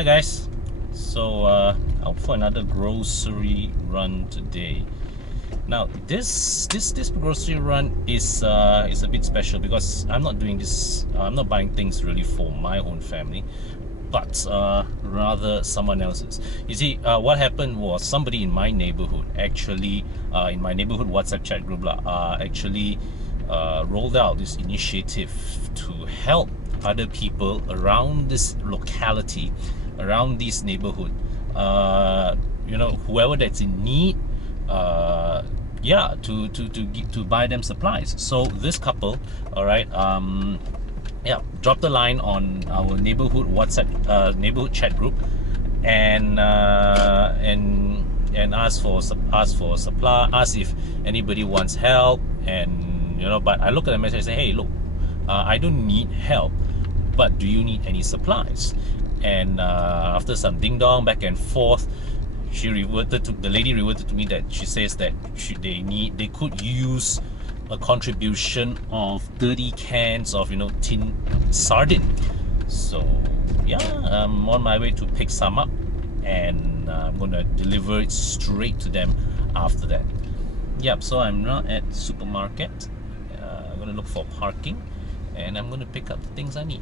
Hi guys, so out for another grocery run today. Now this grocery run is a bit special because I'm not doing this. I'm not buying things really for my own family, but rather someone else's. You see, what happened was somebody in my neighborhood actually, in my neighborhood WhatsApp chat group actually rolled out this initiative to help other people around this locality, around this neighborhood. Whoever that's in need, to buy them supplies. So this couple, all right, dropped a line on our neighborhood WhatsApp neighborhood chat group, and asked for supply, asked if anybody wants help, and but I look at the message and say, hey, look, I don't need help, but do you need any supplies? And after some ding dong back and forth, the lady reverted to me that she says that they could use a contribution of 30 cans of tin sardine. So yeah, I'm on my way to pick some up, and I'm gonna deliver it straight to them after that. Yep, so I'm now at the supermarket. I'm gonna look for parking, and I'm gonna pick up the things I need.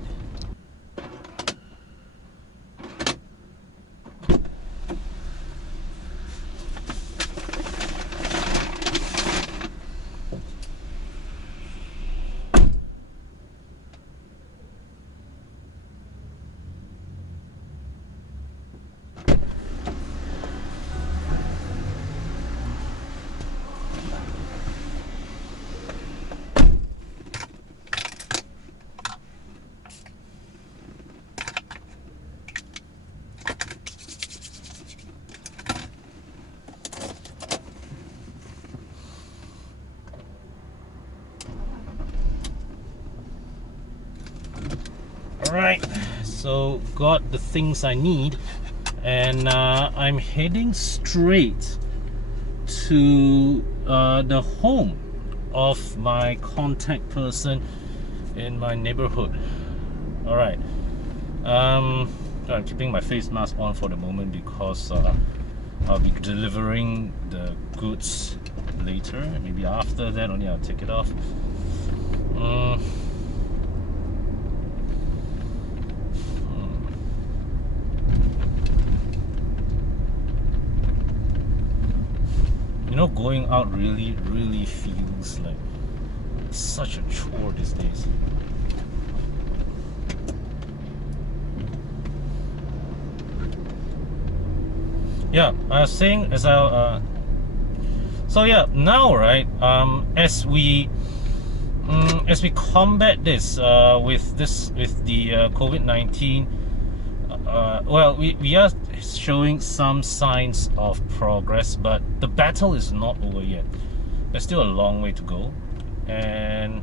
Alright, so got the things I need, and I'm heading straight to the home of my contact person in my neighborhood. Alright, I'm keeping my face mask on for the moment because I'll be delivering the goods later. Maybe after that only I'll take it off. Going out really feels like such a chore these days. Yeah, I was saying so yeah, now right, as we combat this with the COVID-19, well, we are showing some signs of progress, but the battle is not over yet. There's still a long way to go, and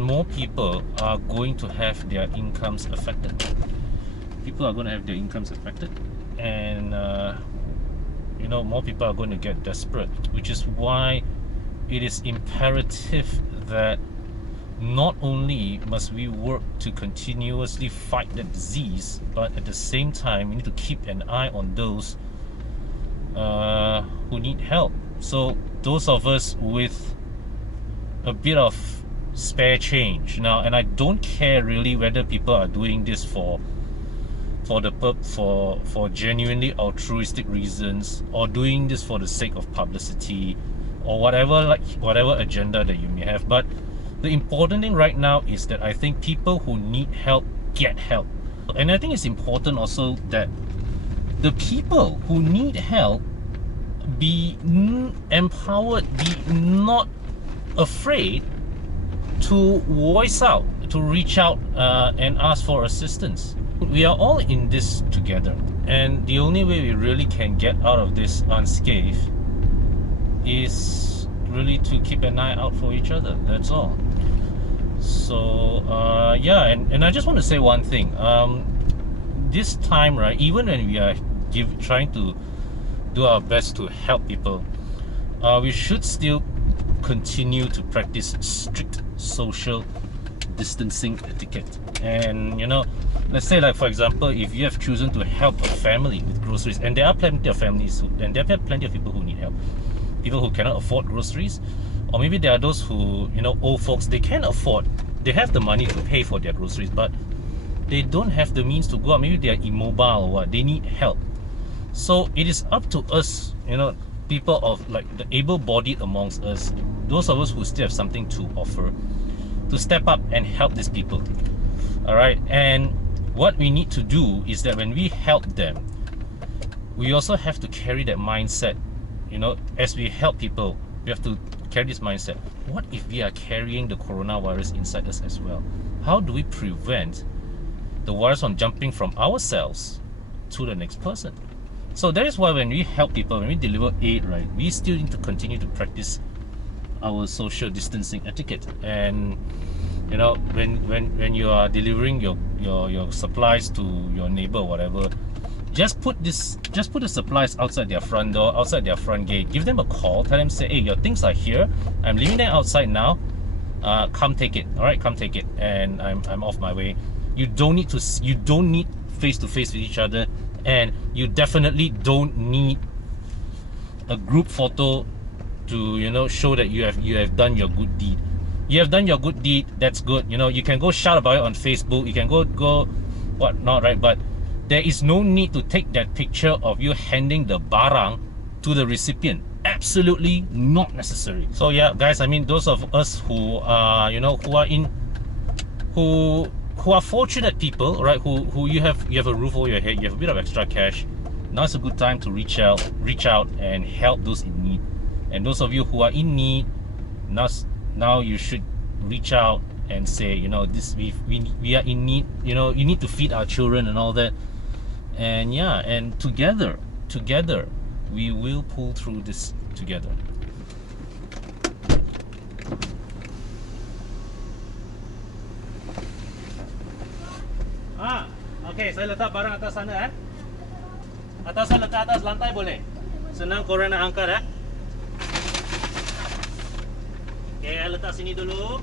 more people are going to have their incomes affected. And more people are going to get desperate, which is why it is imperative that not only must we work to continuously fight the disease, but at the same time we need to keep an eye on those who need help. So those of us with a bit of spare change now, and I don't care really whether people are doing this for genuinely altruistic reasons, or doing this for the sake of publicity, or whatever agenda that you may have, but the important thing right now is that I think people who need help get help. And I think it's important also that the people who need help be empowered, be not afraid to voice out, to reach out and ask for assistance. We are all in this together, and the only way we really can get out of this unscathed is really to keep an eye out for each other. That's all. So yeah, and I just want to say one thing. This time, right, even when we are trying to do our best to help people, we should still continue to practice strict social distancing etiquette. And you know, let's say like for example, if you have chosen to help a family with groceries, and there are plenty of families and there are plenty of people who need help, people who cannot afford groceries, or maybe there are those who, you know, old folks, they can afford, they have the money to pay for their groceries, but they don't have the means to go out. Maybe they are immobile or what, they need help. So it is up to us, you know, people of like the able-bodied amongst us, those of us who still have something to offer, to step up and help these people. All right, and what we need to do is that when we help them, we also have to carry that mindset. You know, as we help people, we have to carry this mindset. What if we are carrying the coronavirus inside us as well? How do we prevent the virus from jumping from ourselves to the next person? So that is why when we help people, when we deliver aid, right, we still need to continue to practice our social distancing etiquette. And you know, when you are delivering your supplies to your neighbor or whatever, just put the supplies outside their front door, outside their front gate. Give them a call, tell them, say, hey, your things are here, I'm leaving them outside now, come take it. All right, come take it, and I'm off my way. You don't need face to face with each other, and you definitely don't need a group photo to, you know, show that you have done your good deed. You have done your good deed, that's good. You know, you can go shout about it on Facebook, you can go whatnot, right? But there is no need to take that picture of you handing the barang to the recipient. Absolutely not necessary. So yeah, guys, I mean, those of us who are, you know, who are fortunate people, right? Who you have a roof over your head, you have a bit of extra cash. Now's a good time to reach out and help those in need. And those of you who are in need, now you should reach out and say, you know, this we are in need. You know, you need to feed our children and all that. And yeah, and together we will pull through this together. Okay, saya letak barang atas sana saya letak atas lantai boleh? Senang korang nak angkat Okay, saya letak sini dulu.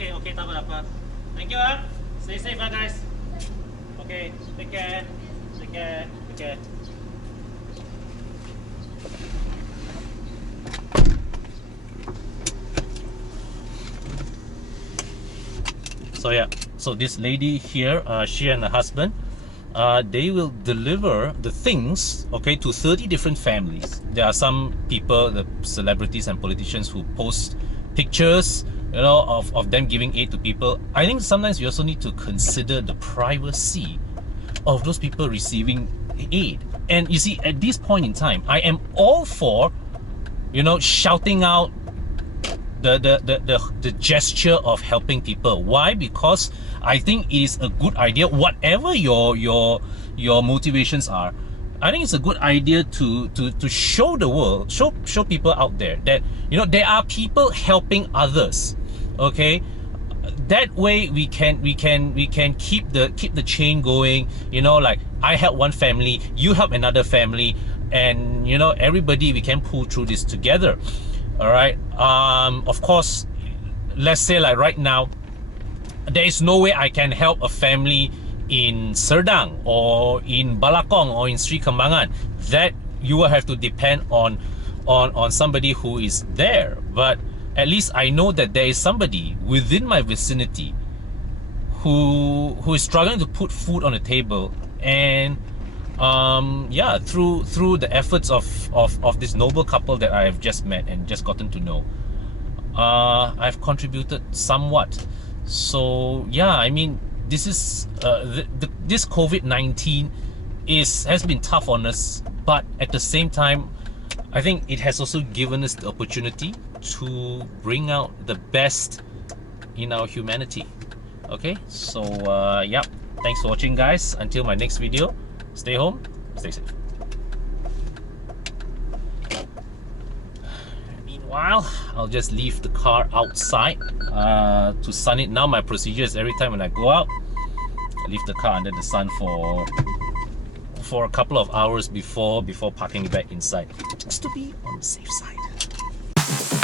Okay, tak apa. Thank you Stay safe guys. Okay, take care. So yeah, so this lady here, she and her husband, they will deliver the things, okay, to 30 different families. There are some people, the celebrities and politicians, who post pictures, you know, of them giving aid to people. I think sometimes we also need to consider the privacy of those people receiving aid. And you see, at this point in time, I am all for, you know, shouting out the gesture of helping people. Why? Because I think it is a good idea, whatever your motivations are. I think it's a good idea to show the world, show people out there that, you know, there are people helping others. Okay, that way we can keep the chain going. You know, like I help one family, you help another family, and you know, everybody, we can pull through this together. All right. Of course, let's say like right now, there is no way I can help a family in Serdang or in Balakong or in Sri Kembangan. That you will have to depend on somebody who is there. But at least I know that there is somebody within my vicinity who is struggling to put food on the table. And yeah, through the efforts of this noble couple that I have just met and just gotten to know, I've contributed somewhat. So yeah, I mean, this is this COVID-19 has been tough on us, but at the same time, I think it has also given us the opportunity to bring out the best in our humanity. Okay, so yeah, thanks for watching, guys. Until my next video, stay home, stay safe. Meanwhile, I'll just leave the car outside to sun it. Now my procedure is every time when I go out, I leave the car under the sun for for a couple of hours before parking back inside, just to be on the safe side.